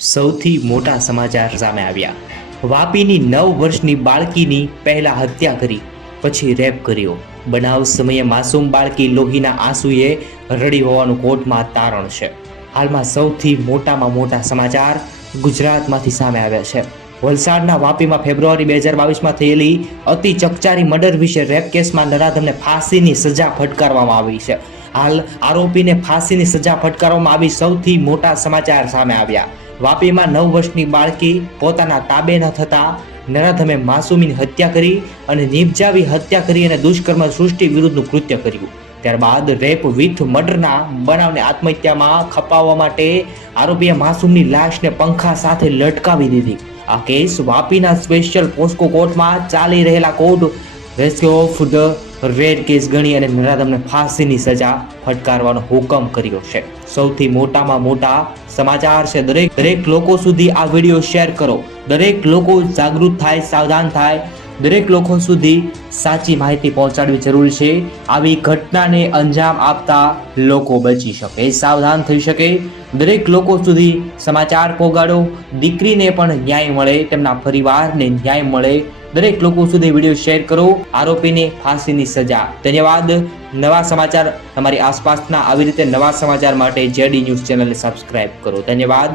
સૌથી મોટા સમાચાર સામે આવ્યા. વાપીની 9 વર્ષની બાળકીની પહેલા હત્યા કરી, પછી રેપ કર્યો. બનાવ સમયે માસૂમ બાળકી લોહીના આંસુએ રડી હોવાનું કોર્ટમાં તારણ છે. હાલમાં સૌથી મોટામાં મોટા સમાચાર ગુજરાતમાંથી સામે આવ્યા છે. વલસાડના વાપીમાં ફેબ્રુઆરી 2022માં થયેલી અતિ ચકચારી મર્ડર વિશે રેપ કેસમાં નરાધમને ફાંસીની સજા ફટકારવામાં આવી છે. હાલ આરોપીને ફાંસીની સજા ફટકારવામાં આવી. સૌથી મોટા સમાચાર સામે આવ્યા. વાપીમાં 9 વર્ષની બાળકી પોતાના તાબે ન થતા નરાધમે માસૂમીની હત્યા કરી અને નિપજાવી હત્યા કરી અને દુષ્કર્મ સૃષ્ટિ વિરુદ્ધનું કૃત્ય કર્યું. ત્યારબાદ રેપ વિથ મર્ડરના બનાવને આત્મહત્યામાં ખપાવવા માટે આરોપીએ માસૂમની લાશને પંખા સાથે લટકાવી દીધી. આ કેસ વાપીના સ્પેશિયલ પોસ્કો કોર્ટમાં ચાલી રહેલા court rescue of the red case ગણી અને નરાધમને ફાંસીની સજા ફટકારવાનો હુકમ કર્યો છે. સૌથી મોટામાં મોટા સમાચાર છે. દરેક લોકો સુધી આ વિડીયો શેર કરો. દરેક લોકો જાગૃત થાય, સાવધાન થાય. દરેક લોકો સુધી સાચી માહિતી પહોંચાડવી જરૂરી છે. આવી ઘટનાને અંજામ આપતા લોકો બચી શકે, સાવધાન થઈ શકે. દરેક લોકો સુધી સમાચાર પહોંચાડો. દીકરીને પણ ન્યાય મળે, તેમના પરિવારને ન્યાય મળે. દરેક લોકો સુધી વિડીયો શેર કરો. આરોપીને ફાંસીની સજા. ધન્યવાદ. નવા સમાચાર તમારી આસપાસના આવી રીતે નવા સમાચાર માટે જેડી ન્યૂઝ ચેનલને સબસ્ક્રાઇબ કરો. ધન્યવાદ.